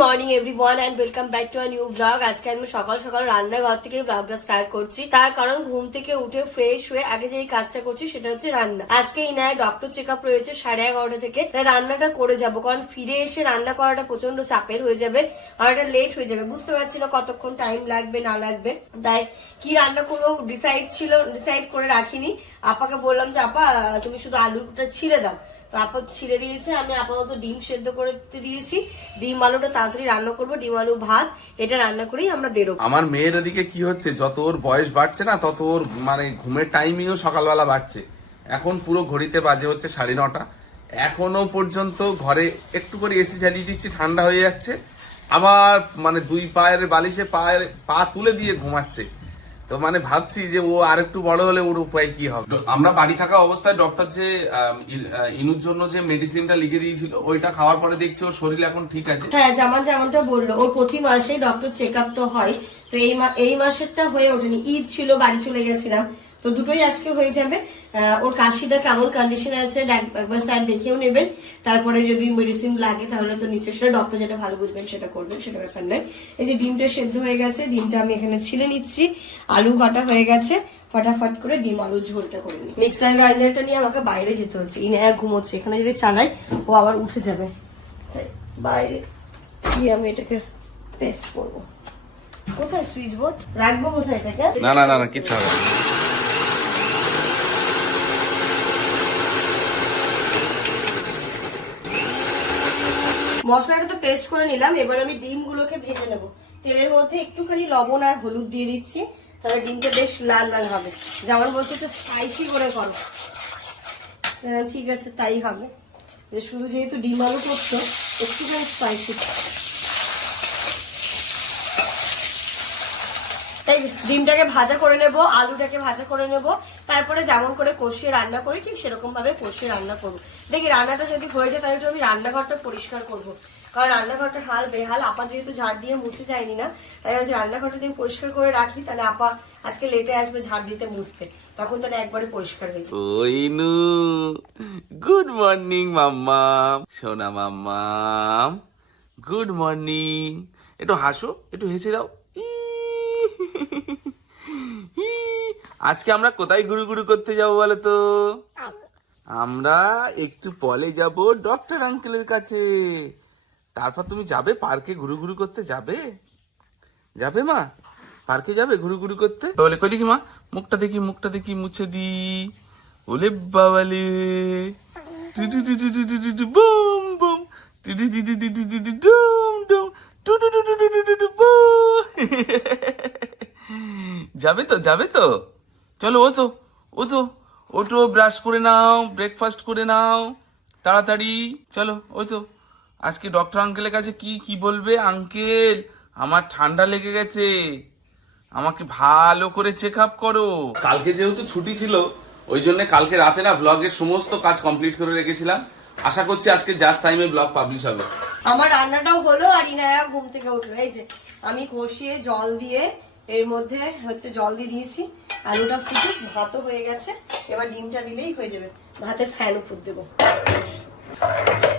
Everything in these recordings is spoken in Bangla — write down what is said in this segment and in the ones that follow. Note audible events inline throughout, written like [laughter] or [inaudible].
Morning everyone and welcome back to new blog আজকে আমি সকাল সকাল রান্নাঘর থেকে ব্লগটা স্টার্ট করছি। তার কারণ ঘুম থেকে উঠে ফ্রেশ হয়ে আগে যে কাজটা করছি সেটা হচ্ছে রান্না। আজকে ইনায় ডক্টর চেক আপ রয়েছে সাড়ে এগারোটা থেকে। তাই রান্নাটা করে যাব, কারণ ফিরে এসে রান্না করাটা প্রচণ্ড চাপের হয়ে যাবে আর এটা লেট হয়ে যাবে। বুঝতে পারছি না কতক্ষণ টাইম লাগবে, না লাগবে। তাই কি রান্না করব ডিসাইড ছিল ডিসাইড করে রাখিনি। আপাকে বললাম যে, আপা, তুমি শুধু আলুটা ছিঁড়ে দাও। তো ছিঁড়ে দিয়েছে, আমি আপাতত ডিম সেদ্ধ করতে দিয়েছি। ডিম আলুটা তাড়াতাড়ি রান্না করব, ডিম আলু ভাত, এটা রান্না করেই আমরা বেরোবো। আমার মেয়ের ওদিকে কি হচ্ছে, যত ওর বয়স বাড়ছে না, তত ওর মানে ঘুমের টাইমিংও সকালবেলা বাড়ছে। এখন পুরো ঘড়িতে বাজে হচ্ছে সাড়ে নটা। এখনও পর্যন্ত ঘরে একটু করে এসি চালিয়ে দিচ্ছি, ঠান্ডা হয়ে যাচ্ছে। আবার মানে দুই পায়ের বালিশে পায়ের পা তুলে দিয়ে ঘুমাচ্ছে। তো মানে ভাবছি যে ও আর একটু বড় হলে ওর উপায় কি হবে? আমরা বাড়ি থাকা অবস্থায় ডক্টর যে আহ, ইনুর জন্য যে মেডিসিনটা লিখে দিয়েছিল ওইটা খাওয়ার পরে দেখছি ওর শরীর এখন ঠিক আছে। হ্যাঁ যেমন যেমনটা বলল ওর প্রতি মাসে ডক্টর চেক আপ তো হয়। তো এই মা- এই মাসেরটা হয়ে ওঠেনি। ঈদ ছিল বাড়ি চলে গেছিলাম। তো দুটোই আজকে হয়ে যাবে। ওর কাশিটা কেমন কন্ডিশনে আছে এক- একবার স্যার দেখেও নেবেন। তারপরে যদি মেডিসিন লাগে, তাহলে তো নিশ্চয়ই সেটা ডক্টর যেটা ভালো বুঝবেন সেটা করবেন, সেটা ব্যাপার নয়। এই যে ডিমটা সেদ্ধ হয়ে গেছে, ডিমটা আমি এখানে ছিলে নিচ্ছি। আলু কাটা হয়ে গেছে। ফটাফট করে ডিম আলু ঝোলটা করে নিই। মিক্সার গ্রাইন্ডারটা নিয়ে আমাকে বাইরে যেতে হচ্ছে। ইনায়া ঘুমোচ্ছে। এখানে যদি চালাই, ও আবার উঠে যাবে। তাই বাইরে গিয়ে আমি এটাকে পেস্ট করব। কোথায় সুইচ বোর্ড? রাখব কোথায় এটাকে? না না না না কিছু হবে মশলাটা তো পেস্ট করে নিলাম এবার আমি ডিমগুলোকে ভেজে নেব। তেলের মধ্যে একটুখানি লবণ আর হলুদ দিয়ে দিচ্ছি তাহলে ডিমটা বেশ লাল লাল হবে। যেমন বলছে একটু স্পাইসি করে করো। হ্যাঁ, ঠিক আছে তাই হবে। যে শুধু যেহেতু ডিম আলু করছ একটুখানি স্পাইসি তাই ডিমটাকে ভাজা করে নেব, আলুটাকে ভাজা করে নেব, তারপরে যেমন করে কষিয়ে রান্না করি, ঠিক সেরকম ভাবে কষিয়ে রান্না করব দেখি রান্নাটা যদি হয়ে যায়, তাহলে আমি রান্নাঘরটা পরিষ্কার করব কারণ রান্নাঘরটা হাল বেহাল, আপা যেহেতু ঝাড় দিয়ে মুছে যায়নি না, তাই হচ্ছে রান্নাঘরটা যদি পরিষ্কার করে রাখি, তাহলে আপা আজকে লেটে আসবে ঝাড় দিতে মুছতে তখন তাহলে একবারে পরিষ্কার হয়ে যাবে। ওইনু, গুড মর্নিং মাম্মা, সোনা মাম্মা, গুড মর্নিং একটু হাসো, একটু হেসে দাও। আজকে আমরা কোথায় ঘুরু ঘুরু করতে যাব বলো তো আমরা একটু পলে যাব ডক্টর আঙ্কেলের কাছে তারপর তুমি যাবে পার্কে ঘুরু ঘুরু করতে যাবে যাবে মা পার্কে যাবে ঘুরু ঘুরু করতে বলে কই দেখি মা মুখটা দেখি মুখটা দেখি মুছে দি ওলে বাবালে বুম বুম ডুম ডুম টু টু টু টু টু টু যাবে তো যাবে তো। চলো ও তো ও তো ওটো ব্রাশ করে নাও ব্রেকফাস্ট করে নাও। তাড়াতাড়ি চলো ওই তো আজকে ডক্টর আঙ্কেলের কাছে কি কি বলবে? আঙ্কেল আমার ঠান্ডা লেগে গেছে। আমাকে ভালো করে চেক আপ করো। কালকে যেহেতু ছুটি ছিল ওই জন্য কালকে রাতে না ব্লগের সমস্ত কাজ কমপ্লিট করে রেখেছিলাম। আশা করছি আজকে জাস্ট টাইমে ব্লগ পাবলিশ হবে। আমার রান্নাটাও হলো আর ইনায়া ঘুম থেকে উঠল। এই যে আমি কষিয়ে জল দিয়ে এর মধ্যে হচ্ছে জল দিয়ে দিয়েছি। আলুটা ফুটুক ভাতও হয়ে গেছে। এবার ডিমটা দিলেই হয়ে যাবে। ভাতের ফ্যান উপর দেবো।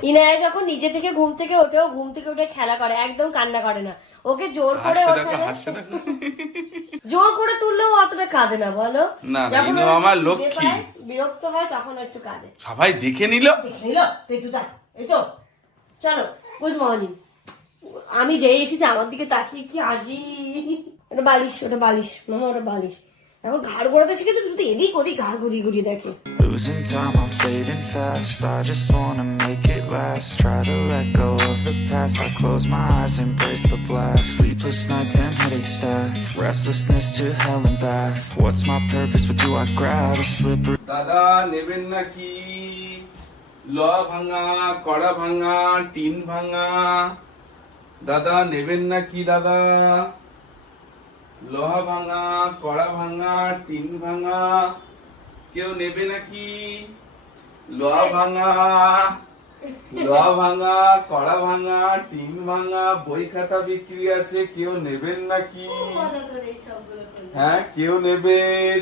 ইনায়া যখন নিজে থেকে ঘুম থেকে ওঠেও ঘুম থেকে উঠে খেলা করে একদম কান্না করে না। ওকে জোর করে জোর করে তুললেও অতটা কাঁদে না বলো? না, আমার লক্ষ্মী। বিরক্ত হয় তখন একটু কাঁদে। সবাই দেখে নিল। দেখে নিল? পেতুদা এই তো চলো গুড মর্নিং আমি যেই এসেছি আমার দিকে তাকিয়ে কি আজি ওটা বালিশ ওটা বালিশ মামা ওটা বালিশ এখন ঘাড় ঘোরাতে শিখেছে শুধু এদিক ওদিক ঘাড় ঘুরিয়ে ঘুরিয়ে দেখে Losing time, I'm fading fast. I just wanna make it last. Try to let go of the past. I close my eyes, embrace the blast. Sleepless nights and headaches stack. Restlessness to hell and back. What's my purpose? What do I grab? A slippery. দাদা নেবেন নাকি ল ভাঙা কড়া ভাঙা টিন ভাঙা দাদা নেবেন নাকি দাদা লোহা ভাঙা কড়া ভাঙা টিন ভাঙা কেউ নেবে নাকি? লোহা ভাঙা লোহা ভাঙা কড়া ভাঙা টিন ভাঙা বই খাতা বিক্রি আছে কেউ নেবেন নাকি? হ্যাঁ কেউ নেবেন?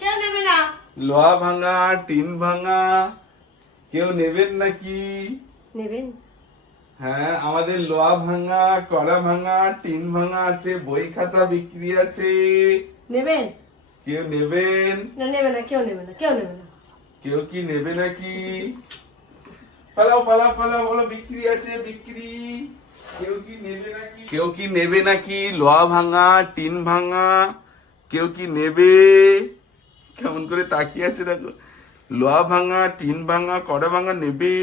কেউ নেবে না। লোহা ভাঙা টিন ভাঙা কেউ নেবেন নাকি? নেবেন। হ্যাঁ আমাদের লোহা ভাঙা কড়া ভাঙা টিন ভাঙা আছে বই খাতা বিক্রি আছে। নেবেন? কেউ নেবেন? না নেবে না কেউ নেবে না কেউ নেবে না। কেউ কি নেবে নাকি? পালাও পালাও পালাও বলো বিক্রি আছে বিক্রি। কেউ কি নেবে নাকি? কেউ কি নেবে নাকি? লোহা ভাঙা টিন ভাঙা কেউ কি নেবে? কেমন করে তাকিয়ে আছে দেখো। লোহা ভাঙা, টিন ভাঙা, কড়া ভাঙা নেবে।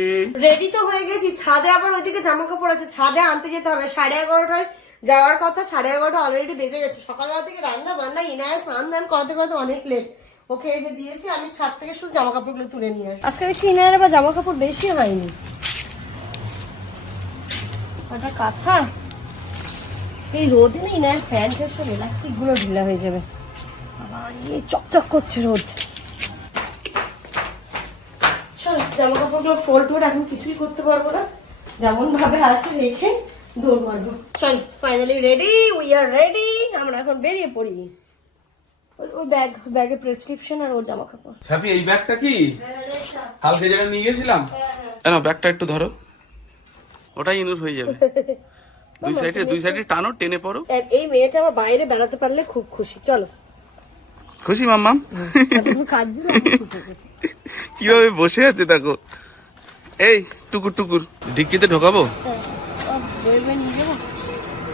রেডি তো হয়ে গেছি। ছাদে আবার ওইদিকে জামা কাপড় আছে। ছাদে আনতে যেতে হবে। সাড়ে এগারোটায় যাওয়ার কথা। সাড়ে এগারোটা অলরেডি বেজে গেছে। সকালবেলা থেকে রান্না বান্না, ইনায় স্নান দান করতে করতে অনেক লেট ওকে এসে দিয়েছি, আমি ছাদ থেকে শুধু জামা কাপড়গুলো তুলে নিয়ে আসি। আজকে দেখছি ইনায়ের আবার জামা কাপড় বেশি হয়নি। ওটা কাঁথা। এই রোদে না ইনায়ের প্যান্টের সব এলাস্টিকগুলো ঢিলা হয়ে যাবে। এই চকচক করছে রোদ চল জামা কাপড়গুলো ফোল্ড টোল্ড এখন কিছুই করতে পারব না। যেমন ভাবে আছে রেখে দৌড় মারবো। চল finally ready we are ready আমরা এখন বেরিয়ে পড়ি। ওই- ব্যাগ ব্যাগে প্রেসক্রিপশন আর ওর জামা কাপড় হ্যাপি এই ব্যাগটা কি? কালকে যেটা নিয়ে গেছিলাম? না ব্যাগটা একটু ধরো। ওটাই ইনুর হয়ে যাবে। [laughs] দুই সাইডে দুই সাইডে টানো টেনে পড়ো। আর এই মেয়েটা আমার বাইরে বেড়াতে পারলে খুব খুশি। চলো। খুশি মাম্মাম? এতক্ষণ কাজ। [laughs] কীভাবে বসে আছে দেখো। এই, টুকুর টুকুর, ডিক্কিতে ঢোকাবো?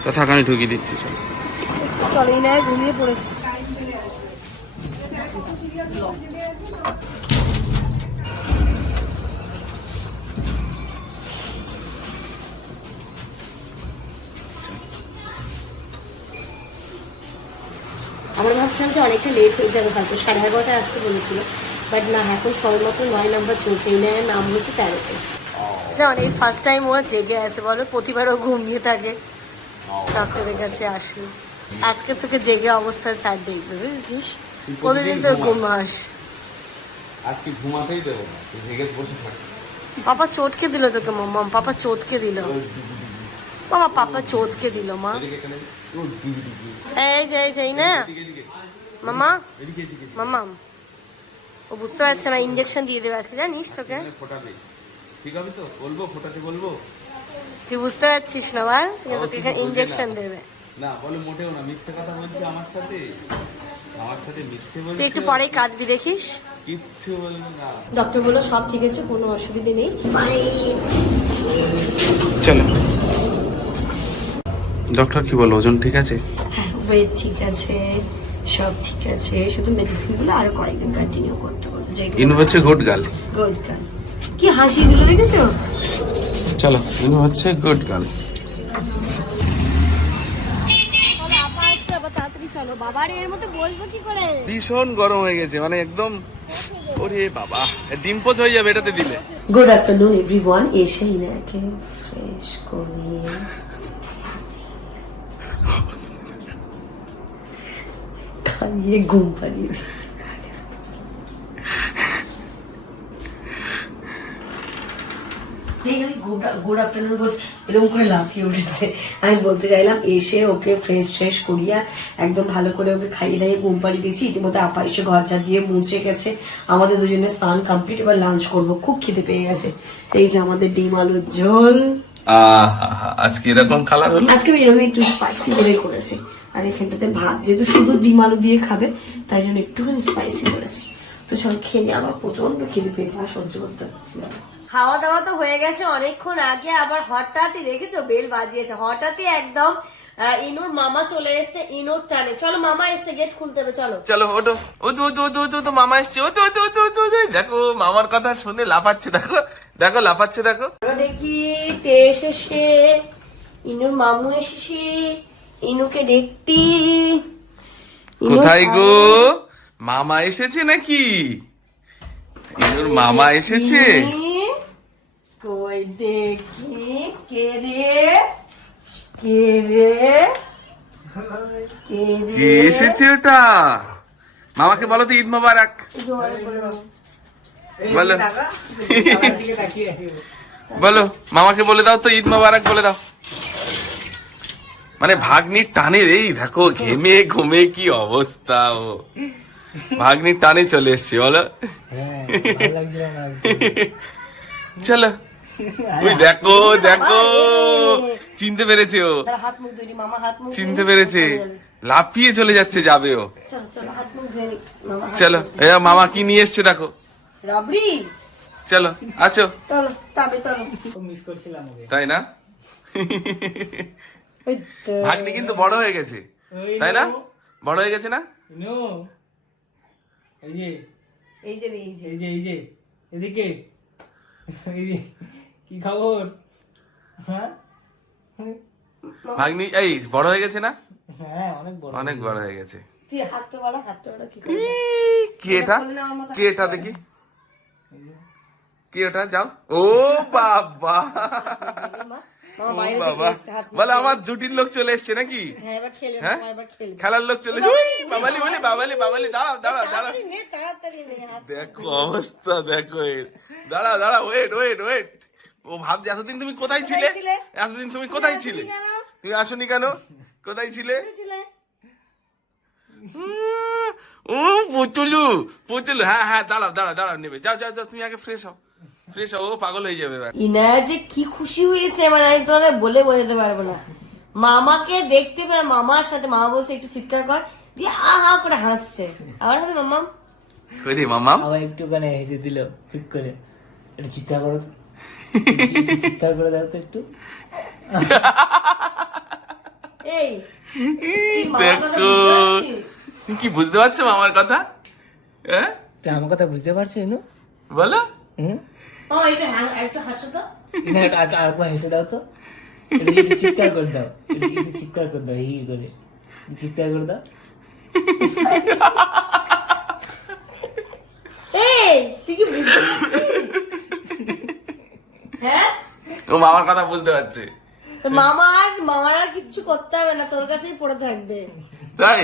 তা থাক, আমি ঢুকিয়ে দিচ্ছি, চল। চলো এই ঘুমিয়ে পড়েছি আমরা ভাবছিলাম যে অনেকটা লেট হয়ে যাবে হয়তো সাড়ে এগারোটায় আসতে বলেছিল। বাট না এখন সবেমাত্র নয় নাম্বার চলছে এই নয়ের নাম হচ্ছে তেরোতে। যেমন এই ফার্স্ট টাইম ওরা জেগে আছে বলো প্রতিবারও ঘুমিয়ে থাকে। ডক্টরের কাছে আসি। আজকে তোকে জেগে অবস্থায় স্যার দেখবে বুঝেছিস? প্রতিদিন তো ঘুমাস। আজকে ঘুমাতেই দেবো না জেগে বসে থাক। পাপা চটকে দিল তোকে মাম্মাম পাপা চটকে দিল। বাবা পাপা চটকে দিল মা। এই যে এই যে না। মামা মাম্মাম ও বুঝতে পারছে না ইঞ্জেকশন দিয়ে দেবে আজকে জানিস তোকে? ফোটাবে। ঠিক হবে তো? বলব ফোটাতে বলব? তুই বুঝতে পারছিস না তোকে এখানে ইঞ্জেকশন দেবে। না বলে মোটেও না মিথ্যে কথা বলছে আমার সাথে। আমার সাথে মিথ্যে বলছে। তুই একটু পরেই কাঁদবি দেখিস? কিচ্ছু বলব না। ডক্টর বলল সব ঠিক আছে কোনো অসুবিধে নেই। চলো। ডক্টর কি বলো ওজন ঠিক আছে? হ্যাঁ ওয়েট ঠিক আছে। সব ঠিক আছে শুধু মেডিসিনগুলো আরও কয়েকদিন কন্টিনিউ করতে যেগুলো ইনু হচ্ছে গুড গার্ল। গুড গান কি হাসিগুলো দেখেছ? চলো ইনু হচ্ছে গুড গার্ল। ভীষণ গরম হয়ে গেছে মানে একদম ওরে বাবা ডিম্পোজ হয়ে যাবে এটাতে দিলে। গুড আফটারনুন এভরিওয়ান এসে ইনাকে ফ্রেশ করে খাইয়ে ঘুম পাড়িয়ে দিয়েছি। যেই আমি গুড আফটারনুন বলছি এরকম করে লাফিয়ে উঠেছে আমি বলতে চাইলাম এসে ওকে ফ্রেশ ট্রেশ করিয়া একদম ভালো করে ওকে খাইয়ে দাইয়ে ঘুম পাড়িয়ে দিয়েছি ইতিমধ্যে আপা এসে ঘর ঝাড় দিয়ে মুছে গেছে আমাদের দুজনে স্নান কমপ্লিট এবার লাঞ্চ করব খুব খিদে পেয়ে গেছে এই যে আমাদের ডিম আলুর ঝোল আহা আজকে এরকম কালার হলো আজকে আমি এরকম একটু স্পাইসি করে করেছি আর এখানটাতে ভাত যেহেতু শুধু ডিম আলু দিয়ে খাবে তাই জন্য একটুখানি স্পাইসি করেছি। তো চল খেয়ে নিয়ে আমার প্রচণ্ড খিদে পেয়েছে আর সহ্য করতে পারছি না। খাওয়া দাওয়া তো হয়ে গেছে অনেকক্ষণ আগে আবার হঠাৎই দেখেছ বেল বাজিয়েছে হঠাৎই একদম ইনুর মামা চলে এসেছে ইনুর টানে। চলো মামা এসে গেট খুলতে হবে চলো। চলো ওটো ও তো তো তো তো তো মামা এসছে। ও তো তো তো তো দেখো মামার কথা শুনে লাফাচ্ছে দেখো দেখো লাফাচ্ছে দেখো। দেখি টে এসেছে ইনুর মামু এসেছে ইনুকে দেখতি। কোথায় গো? মামা এসেছে নাকি? ইনুর মামা এসেছে? কই দেখি? কে রে? কে রে? কে এসেছে ওটা? মামাকে বলো তো ঈদ মোবারক। জোরে বলে দাও। বলো বলো মামাকে বলে দাও তো ঈদ মোবারক বলে দাও। মানে ভাগ্নির টানে এই দেখো ঘেমে ঘুমে কি অবস্থা ও। ভাগ্নির টানে চলে এসছে বলো। চলো। ওই দেখো দেখো। চিনতে পেরেছে ও। দাঁড়া, হাত মুখ ধুয়ে নি, মামা হাত মুখ চিনতে পেরেছে। লাফিয়ে চলে যাচ্ছে যাবে ও। চলো চলো হাত মুখ ধুয়ে নি, মামা হাত চলো মুখ এ মামা কি নিয়ে এসছে দেখো। রাবড়ি? চলো আছো। তাই না। ভাগ্নি কিন্তু বড় হয়ে গেছে। তাই না? বড় হয়ে গেছে না? নো। এই যে। এই যে এই যে। এই যে এদিকে। কি খবর? হ্যাঁ? ভাগ্নি এই বড় হয়ে গেছে না? হ্যাঁ অনেক বড়। অনেক বড় হয়ে গেছে। তুই হাত তো বাড়া হাত কি কি এটা? খুলে নাও আমার কি এটা দেখি? কি ওটা? যাও। ও বাবা। বলে আমার জুটির লোক চলে এসছে নাকি? হ্যাঁ হ্যাঁ? খেলার লোক চলে বাবালি বলি বাবালি বাবালি দাঁড়াও দাঁড়াও দাঁড়াও। দেখো অবস্থা দেখো এর। দাঁড়াও দাঁড়াও ওয়েট ওয়েট ওয়েট ও ভাবছে এতদিন তুমি কোথায় ছিলে? এতদিন তুমি কোথায় ছিলে? তুমি আসনি কেন? কোথায় ছিলে? ছিলে? ও পুচুলু পুচুলু হ্যাঁ হ্যাঁ দাঁড়াও দাঁড়াও দাঁড়াও নেবে। যাও যাও যাও তুমি আগে ফ্রেশ হও। ফ্রেশ ও পাগল হয়ে যাবে ইনায়া যে কি খুশি হয়েছে মানে আমি তোমাদের বলে বোঝাতে পারব না। মামাকে দেখতে পেয়ে মামার সাথে মামা বলছে একটু চিৎকার কর। দিয়ে হা হা করে হাসছে। আবার হবে মামা কই রে মামাম আবার একটুখানি হেসে দিল ঠিক করে। একটু চিৎকার করো চিৎকার করে দাও তো একটু। এই দেখো। কি বুঝতে পারছ মামার কথা? হ্যাঁ? তুই আমার কথা বুঝতে পারছ ইনু? বলো। হুম? একটু একটু হাসো তো। না আর- আরেকবার হেসে দাও তো। একটু একটু চিৎকার করে দাও? একটু একটু চিৎকার করে দাও হি করে। চিৎকার করে দাও। এই তুই কি হ্যাঁ? ও মামার কথা বুঝতে পারছে। তো মামা আর মামার আর কিচ্ছু করতে হবে না তোর কাছেই পড়ে থাকবে। তাই?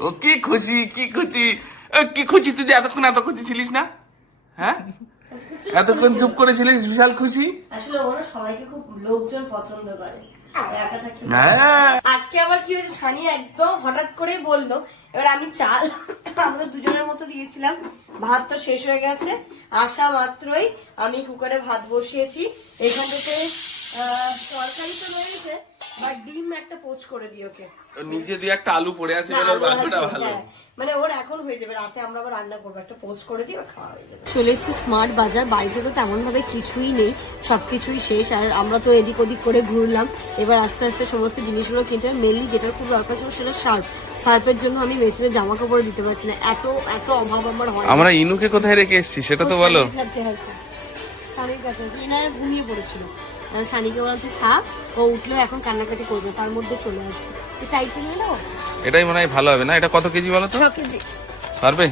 ও কি খুশি কি খুশি? কি খুশি তুই এতক্ষণ এত খুশি ছিলিস না? হ্যাঁ? এতক্ষণ চুপ করেছিলিস? বিশাল খুশি? আসলে ওরা সবাইকে খুব লোকজন পছন্দ করে। একা থাকতে হ্যাঁ। আজকে আবার কি হয়েছে সানি একদম হঠাৎ করে বলল এবার আমি চাল [laughs] আমাদের দুজনের মতো দিয়েছিলাম। ভাত তো শেষ হয়ে গেছে। আসা মাত্রই আমি কুকারে ভাত বসিয়েছি। এখান থেকে আহ, তরকারি তো রয়েছে বাট ডিম একটা পোচ করে দিই ওকে। নিচে দিয়ে একটা আলু পড়ে আছে ওর ভালো হ্যাঁ। মানে ওর এখন হয়ে যাবে রাতে আমরা আবার রান্না করব একটা পোস্ট করে দিই ওর খাওয়া হয়ে যাবে চলে এসেছি স্মার্ট বাজার বাড়িতে তো তেমন ভাবে কিছুই নেই সবকিছুই শেষ আর আমরা তো এদিক ওদিক করে ঘুরলাম এবার আস্তে আস্তে সমস্ত জিনিসগুলো কিনতে মেনলি যেটার খুব দরকার ছিল সেটা শার্প শার্পের জন্য আমি মেশিনে জামা কাপড় দিতে পারছি না এত এত অভাব আমার হয় আমরা ইনুকে কোথায় রেখে এসেছি সেটা তো বলো আছে কাছে ঘুমিয়ে পড়েছিল আর শানিকে বলা তুই খা ও উঠল এখন কান্নাকাটি করবে তার মধ্যে চলে আসবে। তুই টাইটে নিয়ে নাও। এটাই মনে হয় ভালো হবে না? এটা কত কেজি বলো তো? ছ কেজি। পারবে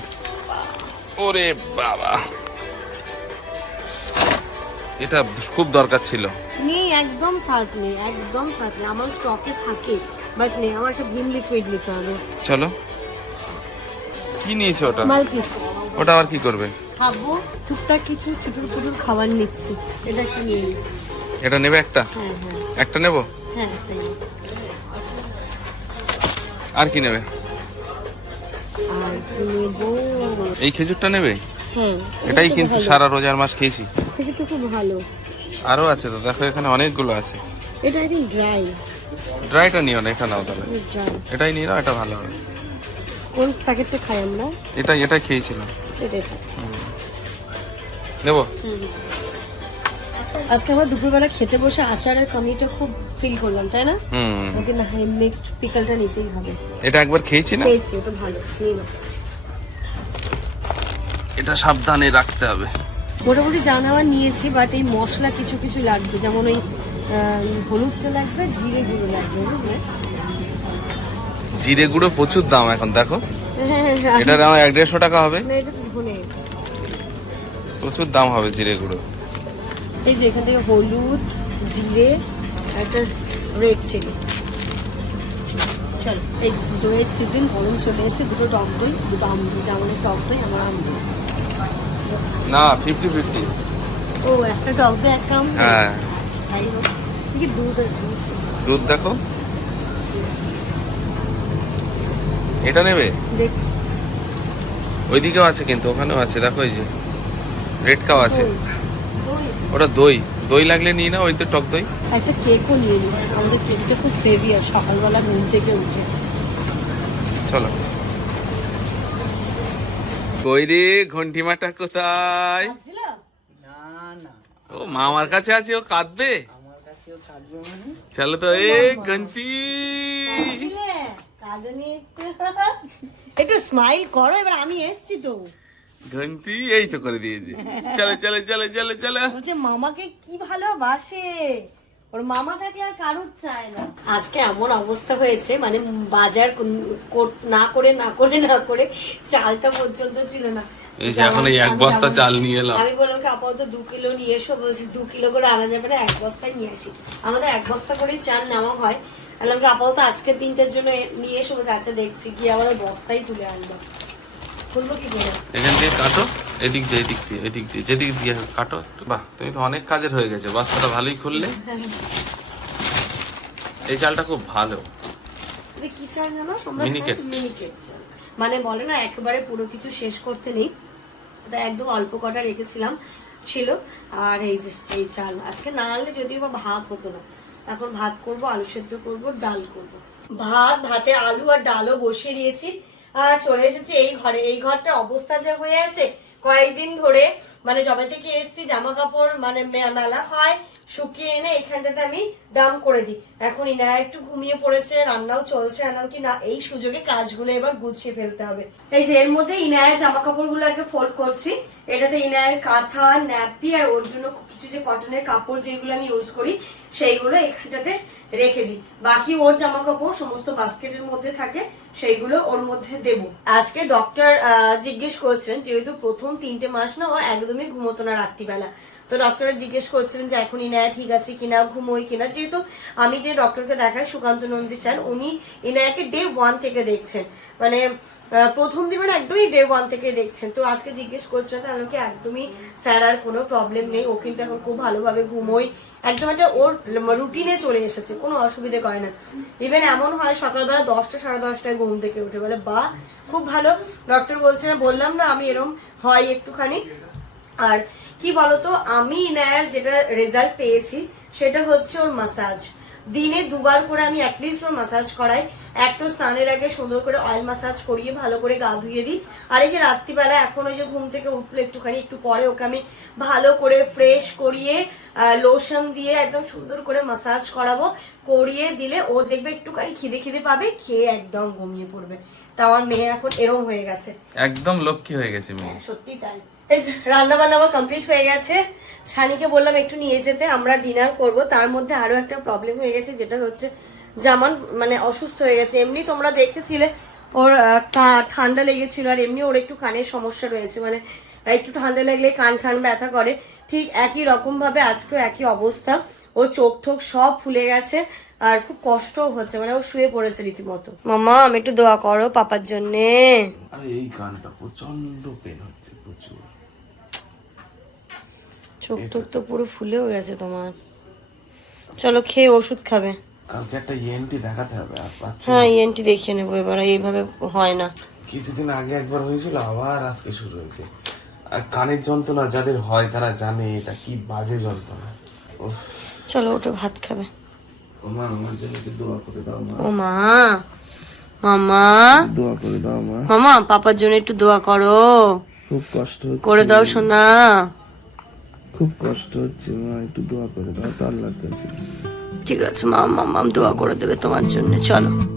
ওরে বাবা। এটা খুব দরকার ছিল। নেই একদম সার্ফ নেই একদম সার্ফ নেই। আমার স্টকে থাকে বাট নেই আমার একটা ভিম লিকুইড নিতে হবে। চলো। কি নিয়েছে ওটা? মাল কিছু। ওটা আবার কি করবে? খাব টুকটাক কিছু চুটুর পুটুর খাবার নিচ্ছি। এটা কি নিয়ে। এটা নেবে একটা? হ্যাঁ হ্যাঁ। একটা নেব? হ্যাঁ। আর কি নেবে? নেব এই খেজুরটা নেবে? এটাই কিন্তু সারা রোজার মাস খেয়েছি। খেজুরটা খুব ভালো। আরও আছে তো দেখো এখানে অনেকগুলো আছে। এটা আই থিঙ্ক ড্রাই। ড্রাইটা নিও না এটা নাও তাহলে। এটাই নিয়ে নাও এটা ভালো হবে। কোন প্যাকেটটা খাই আমরা এটাই এটাই খেয়েছিলাম। খাই। নেব? আজকে আমরা দুপুরবেলা খেতে বসে আচারের কমিটা খুব ফিল করলাম তাই না? হুম। ওকে না মিক্সড পিকলটা নিতেই হবে। এটা একবার খেয়েছি না? পেয়েছি ওটা ভালো নিয়ে নাও। এটা সাবধানে রাখতে হবে। মোটামুটি যা নেওয়া নিয়েছি বাট এই মশলা কিছু কিছু লাগবে যেমন ওই হলুদটা লাগবে জিরে গুঁড়ো লাগবে বুঝলে? জিরে গুঁড়ো প্রচুর দাম এখন দেখো। হ্যাঁ হ্যাঁ হ্যাঁ। এটার আমার এক দেড়শো টাকা হবে। প্রচুর দাম হবে জিরে গুঁড়ো। এই যে এখান থেকে হলুদ জিরে একটা রেড চিলি চল এই দইয়ের সিজন গরম চলে এসেছে দুটো টক দই দুটো আম দই যেমন টক দই আমার আম দই। না ফিফটি ফিফটি ও একটা টক দই একটা আম হ্যাঁ। আচ্ছা তাই হোক। দেখি দুধ দুধ। দেখো। এটা নেবে? দেখছি। ওইদিকেও আছে কিন্তু ওখানেও আছে। দেখো এই যে রেড কাও আছে। ওটা দই। দই লাগলে নিয়ে না ওই তো টক দই। একটা কেকও নিয়ে নিই। আমাদের কেকটা খুব সেভিয়ার সকালবেলা ঘুম থেকে উঠে। চলো। কই রে ঘন্টিমাটা কোথায়? বুঝছিল না না। ও মামার কাছে আছে ও কাঁদবে? আমার মানে? চলো তো এ ঘন্টি। কাঁদনি একটু। স্মাইল করো এবার আমি এসছি তো। ঘন্টি এই তো করে দিয়েছে। চলো চলো চলো চলো চলো। বলছে মামাকে কি ভালোবাসে? ওর মামা থাকলে আর কারুর চায় না। আজকে এমন অবস্থা হয়েছে মানে বাজার না করে না করে না করে চালটা পর্যন্ত ছিল না। এই যে এখন এক বস্তা চাল নিয়ে এলাম। আমি বললাম কি আপাতত দু কিলো নিয়ে এসো বলছি দু কিলো করে আনা যাবে না এক বস্তায় নিয়ে আসি। আমাদের এক বস্তা করেই চাল নেওয়া হয়। বললাম কি আপাতত আজকের দিনটার জন্য নিয়ে এসো বলছে আচ্ছা দেখছি গিয়ে আবার বস্তাই তুলে আনব। এখান দিয়ে কাটো এদিক দিয়ে এদিক দিয়ে এদিক দিয়ে যেদিক দিয়ে কাটো। বাহ তুমি তো অনেক কাজের হয়ে গেছে বস্তাটা ভালোই খুললে। এই চালটা খুব ভালো। কি চাল জানো? মিনিকেট চাল। মানে বলে না একেবারে পুরো কিছু শেষ করতে নেই। এটা একদম অল্প কটা রেখেছিলাম ছিল। আর এই যে এই চাল। আজকে না আনলে যদিও বা ভাত হতো না। এখন ভাত করব আলু সেদ্ধ করব ডাল করব। ভাত ভাতে আলু আর ডালও বসিয়ে দিয়েছি। চলে এসেছি এই ঘরে। এই ঘরটার অবস্থা যা হয়ে আছে, কয়েকদিন ধরে মানে জবে থেকে এসেছি জামা কাপড় মানে মেলা হয়, শুকিয়ে এনে এখানটাতে আমি দাম করে দিই। এখন ইনা একটু ঘুমিয়ে পড়েছে, রান্নাও চলছে, এমনকি না, এই সুযোগে কাজগুলো এবার গুছিয়ে ফেলতে হবে। এই যে এর মধ্যে ইনায়ের জামা কাপড়গুলো আগে ফোল্ড করছি। এটাতে ইনায়ের কাঁথা, ন্যাপি আর ওর জন্য কিছু যে কটনের কাপড় যেগুলো আমি ইউজ করি, সেইগুলো এখানটাতে রেখে দিই। বাকি ওর জামা কাপড় সমস্ত বাস্কেটের মধ্যে থাকে, সেইগুলো ওর মধ্যে দেব। আজকে ডক্টর জিজ্ঞেস করছেন যেহেতু প্রথম তিনটে মাস না, ও একদমই ঘুমোতো না রাত্রিবেলা। তো ডক্টর জিজ্ঞেস করছিলেন যে এখন ইনায়া ঠিক আছে কিনা ঘুমোই কিনা? যেহেতু আমি যে ডক্টরকে দেখাই, সুকান্ত নন্দী স্যার, উনি ইনায়াকে ডে ওয়ান থেকে দেখছেন। মানে প্রথম দিন মানে একদমই ডে ওয়ান থেকে দেখছেন। তো আজকে জিজ্ঞেস করছেন তাহলে কি একদমই স্যার আর কোনো প্রবলেম নেই। ও কিন্তু এখন খুব ভালোভাবে ঘুমোই একদম একটা ওর রুটিনে চলে এসেছে, কোনো অসুবিধে করে না। ইভেন এমন হয় সকালবেলা দশটা, সাড়ে দশটায় ঘুম থেকে উঠে, বলে, বা, খুব ভালো। ডক্টর বলছে না বললাম না, আমি এরম হয় একটুখানি। আর কি বলতো, আমি ইনায়ার যেটা রেজাল্ট পেয়েছি, সেটা হচ্ছে ওর মাসাজ দিনে দুবার করে আমি অ্যাটলিস্ট ওর মাসাজ করাই। এক তো স্নানের আগে সুন্দর করে অয়েল মাসাজ করিয়ে ভালো করে গা ধুয়ে দিই। আর এই যে রাত্রিবেলা এখন ওই যে ঘুম থেকে উঠল একটুখানি একটু পরে ওকে আমি ভালো করে ফ্রেশ করিয়ে লোশন দিয়ে একদম সুন্দর করে মাসাজ করাবো। করিয়ে দিলে ও দেখবে একটুখানি খিদে খিদে পাবে খেয়ে একদম ঘুমিয়ে পড়বে। তা আমার মেয়ে এখন এরম হয়ে গেছে। একদম লক্ষ্মী হয়ে গেছে মেয়ে। সত্যি তাই। এই রান্না বান্না আমার কমপ্লিট হয়ে গেছে। সানিকে বললাম একটু নিয়ে যেতে, আমরা ডিনার করব। তার মধ্যে আরও একটা প্রবলেম হয়ে গেছে, যেটা হচ্ছে জামান মানে অসুস্থ হয়ে গেছে। এমনি তোমরা দেখেছিলে, ওর ঠান্ডা লেগেছিল, আর এমনি ওর একটু কানের সমস্যা রয়েছে। মানে একটু ঠান্ডা লাগলে কান ঠান ব্যথা করে। ঠিক একই রকম ভাবে আজকেও একই অবস্থা। ও চোখ ঠোক সব ফুলে গেছে, আর খুব কষ্টও হচ্ছে। মানে ও শুয়ে পড়েছে রীতিমতো। মামা, আমি একটু দোয়া করো পাপার জন্যে। এই গানটা প্রচণ্ড পেন হচ্ছে, প্রচুর। চোখ টোক তো পুরো ফুলেও গেছে তোমার। চলো খেয়ে ওষুধ খাবে। কালকে একটা ইএনটি দেখাতে হবে আর পাচ্ছি হ্যাঁ ইএনটি দেখিয়ে নেব এবার এইভাবে হয় না। কিছুদিন আগে একবার হয়েছিল আবার আজকে শুরু হয়েছে। আর কানের যন্ত্রণা যাদের হয় তারা জানে এটা কি বাজে যন্ত্রণা। চলো ওটা ভাত খাবে। ও মা আমার জন্য একটু দোয়া করে দাও মা। ও মা মামা। দোয়া করে দাও মা। মামা পাপার জন্য একটু দোয়া করো। খুব কষ্ট করে দাও সোনা। খুব কষ্ট হচ্ছে, মা, একটু দোয়া করে দাও, তো আল্লাহর কাছে। ঠিক আছে, মা মাম দোয়া করে দেবে তোমার জন্য, চলো।